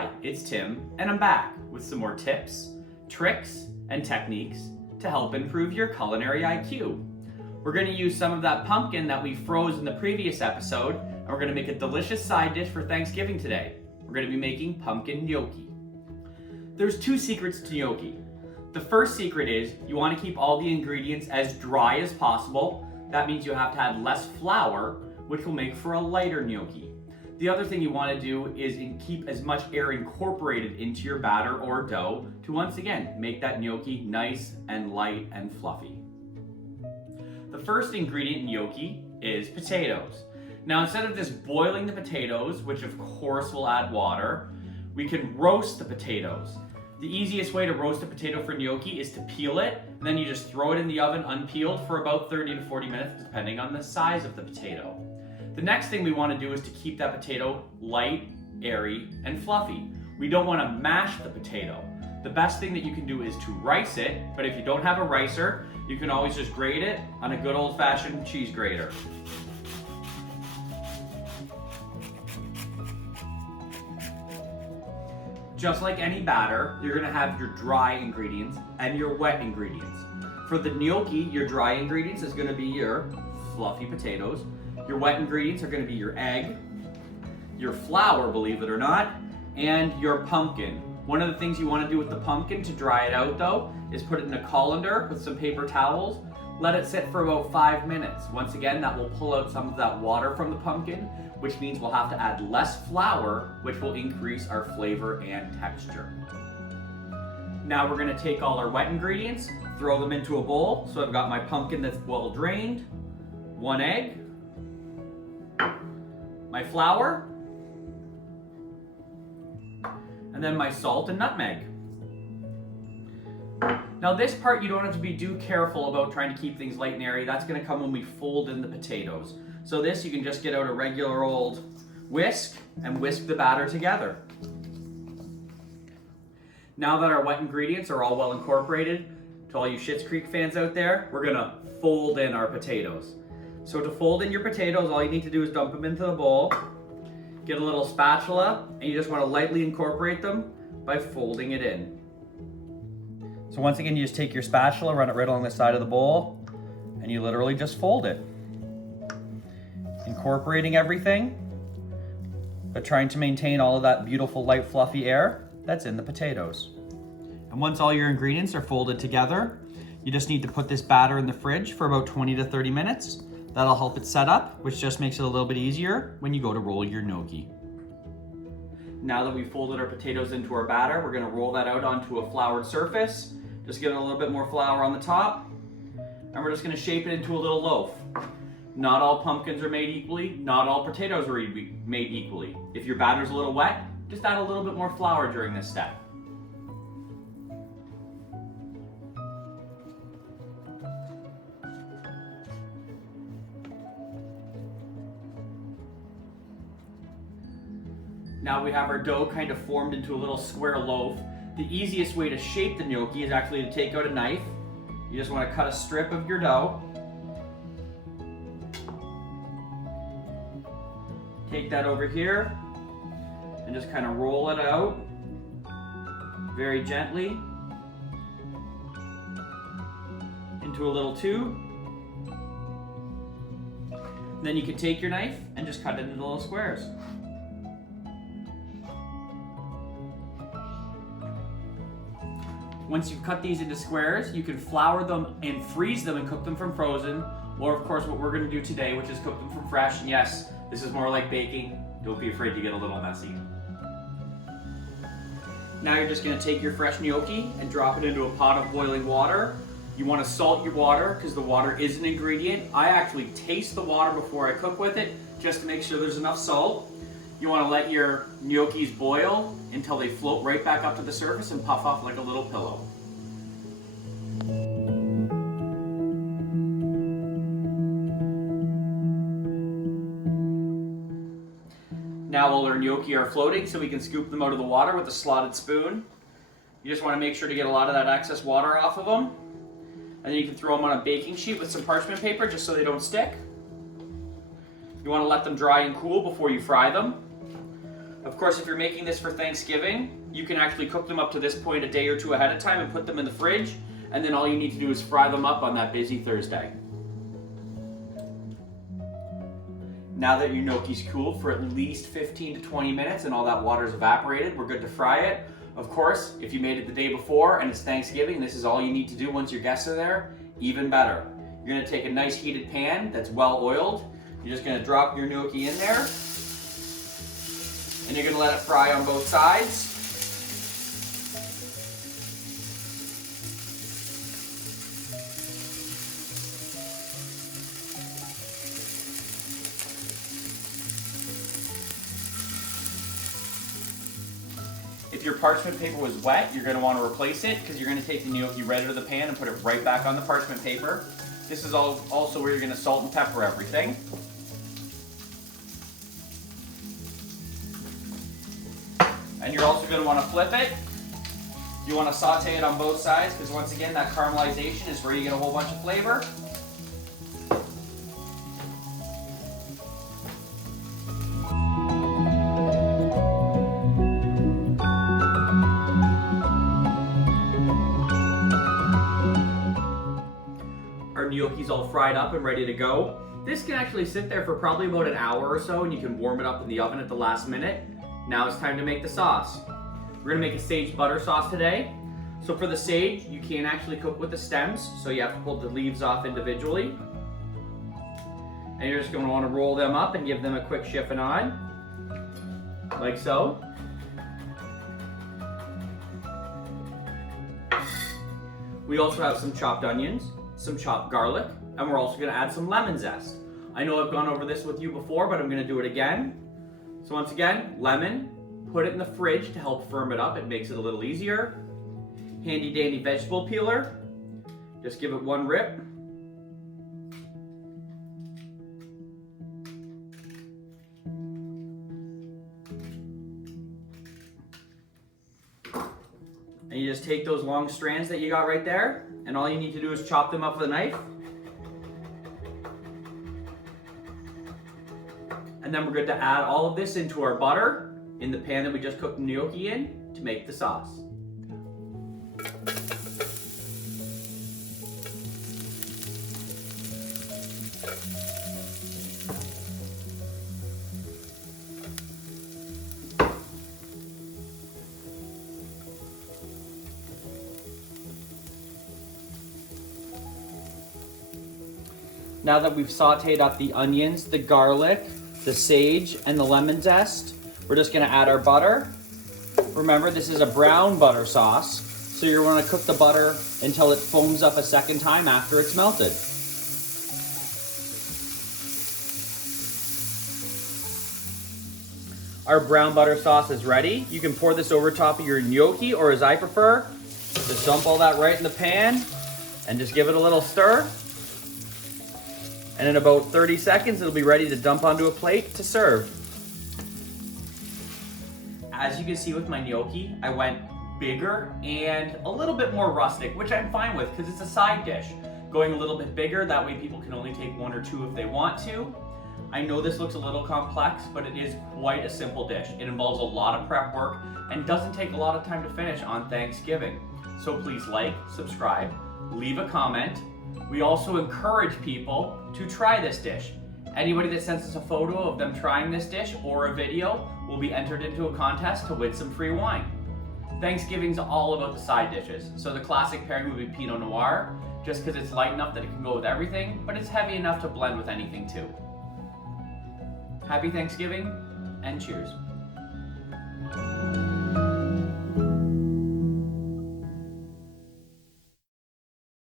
Hi, it's Tim, and I'm back with some more tips, tricks, and techniques to help improve your culinary IQ. We're going to use some of that pumpkin that we froze in the previous episode, and we're going to make a delicious side dish for Thanksgiving today. We're going to be making pumpkin gnocchi. There's two secrets to gnocchi. The first secret is you want to keep all the ingredients as dry as possible. That means you have to add less flour, which will make for a lighter gnocchi. The other thing you want to do is keep as much air incorporated into your batter or dough to once again make that gnocchi nice and light and fluffy. The first ingredient in gnocchi is potatoes. Now instead of just boiling the potatoes, which of course will add water, we can roast the potatoes. The easiest way to roast a potato for gnocchi is to peel it, and then you just throw it in the oven unpeeled for about 30 to 40 minutes depending on the size of the potato. The next thing we want to do is to keep that potato light, airy, and fluffy. We don't want to mash the potato. The best thing that you can do is to rice it, but if you don't have a ricer, you can always just grate it on a good old-fashioned cheese grater. Just like any batter, you're going to have your dry ingredients and your wet ingredients. For the gnocchi, your dry ingredients is going to be your fluffy potatoes. Your wet ingredients are going to be your egg, your flour, believe it or not, and your pumpkin. One of the things you want to do with the pumpkin to dry it out though is put it in a colander with some paper towels. Let it sit for about 5 minutes. Once again, that will pull out some of that water from the pumpkin, which means we'll have to add less flour, which will increase our flavor and texture. Now we're going to take all our wet ingredients, throw them into a bowl. So I've got my pumpkin that's well drained, 1 egg, my flour, and then my salt and nutmeg. Now this part you don't have to be too careful about trying to keep things light and airy. That's going to come when we fold in the potatoes. So this you can just get out a regular old whisk and whisk the batter together. Now that our wet ingredients are all well incorporated, to all you Schitt's Creek fans out there, we're going to fold in our potatoes. So to fold in your potatoes, all you need to do is dump them into the bowl, get a little spatula, and you just want to lightly incorporate them by folding it in. So once again, you just take your spatula, run it right along the side of the bowl, and you literally just fold it. Incorporating everything, but trying to maintain all of that beautiful light fluffy air that's in the potatoes. And once all your ingredients are folded together, you just need to put this batter in the fridge for about 20 to 30 minutes. That'll help it set up, which just makes it a little bit easier when you go to roll your gnocchi. Now that we've folded our potatoes into our batter, we're going to roll that out onto a floured surface. Just get a little bit more flour on the top, and we're just going to shape it into a little loaf. Not all pumpkins are made equally, not all potatoes are made equally. If your batter's a little wet, just add a little bit more flour during this step. Now we have our dough kind of formed into a little square loaf. The easiest way to shape the gnocchi is actually to take out a knife. You just want to cut a strip of your dough. Take that over here and just kind of roll it out very gently into a little tube. Then you can take your knife and just cut it into little squares. Once you've cut these into squares, you can flour them and freeze them and cook them from frozen, or of course what we're going to do today, which is cook them from fresh. And yes, this is more like baking. Don't be afraid to get a little messy. Now you're just going to take your fresh gnocchi and drop it into a pot of boiling water. You want to salt your water because the water is an ingredient. I actually taste the water before I cook with it just to make sure there's enough salt. You want to let your gnocchis boil until they float right back up to the surface and puff off like a little pillow. Now all our gnocchi are floating, so we can scoop them out of the water with a slotted spoon. You just want to make sure to get a lot of that excess water off of them. And then you can throw them on a baking sheet with some parchment paper just so they don't stick. You want to let them dry and cool before you fry them. Of course, if you're making this for Thanksgiving, you can actually cook them up to this point a day or two ahead of time and put them in the fridge, and then all you need to do is fry them up on that busy Thursday. Now that your gnocchi's cooled for at least 15 to 20 minutes and all that water's evaporated, we're good to fry it. Of course, if you made it the day before and it's Thanksgiving, this is all you need to do once your guests are there, even better. You're gonna take a nice heated pan that's well oiled. You're just gonna drop your gnocchi in there, and you're gonna let it fry on both sides. If your parchment paper was wet, you're going to want to replace it because you're going to take the gnocchi right out of the pan and put it right back on the parchment paper. This is also where you're going to salt and pepper everything. And you're also going to want to flip it. You want to saute it on both sides because once again, that caramelization is where you get a whole bunch of flavor. Gnocchi's all fried up and ready to go. This can actually sit there for probably about an hour or so, and you can warm it up in the oven at the last minute. Now it's time to make the sauce. We're gonna make a sage butter sauce today. So for the sage, you can't actually cook with the stems, so you have to pull the leaves off individually. And you're just gonna wanna roll them up and give them a quick chiffonade, like so. We also have some chopped onions, some chopped garlic, and we're also gonna add some lemon zest. I know I've gone over this with you before, but I'm gonna do it again. So once again, lemon, put it in the fridge to help firm it up. It makes it a little easier. Handy dandy vegetable peeler. Just give it one rip. And you just take those long strands that you got right there, and all you need to do is chop them up with a knife. And then we're good to add all of this into our butter in the pan that we just cooked the gnocchi in to make the sauce. Now that we've sauteed up the onions, the garlic, the sage, and the lemon zest, we're just gonna add our butter. Remember, this is a brown butter sauce, so you're gonna cook the butter until it foams up a second time after it's melted. Our brown butter sauce is ready. You can pour this over top of your gnocchi, or as I prefer, just dump all that right in the pan and just give it a little stir. And in about 30 seconds, it'll be ready to dump onto a plate to serve. As you can see with my gnocchi, I went bigger and a little bit more rustic, which I'm fine with because it's a side dish. Going a little bit bigger, that way people can only take one or two if they want to. I know this looks a little complex, but it is quite a simple dish. It involves a lot of prep work and doesn't take a lot of time to finish on Thanksgiving. So please like, subscribe, leave a comment. We also encourage people to try this dish. Anybody that sends us a photo of them trying this dish or a video will be entered into a contest to win some free wine. Thanksgiving's all about the side dishes, so the classic pairing would be Pinot Noir, just because it's light enough that it can go with everything, but it's heavy enough to blend with anything too. Happy Thanksgiving, and cheers.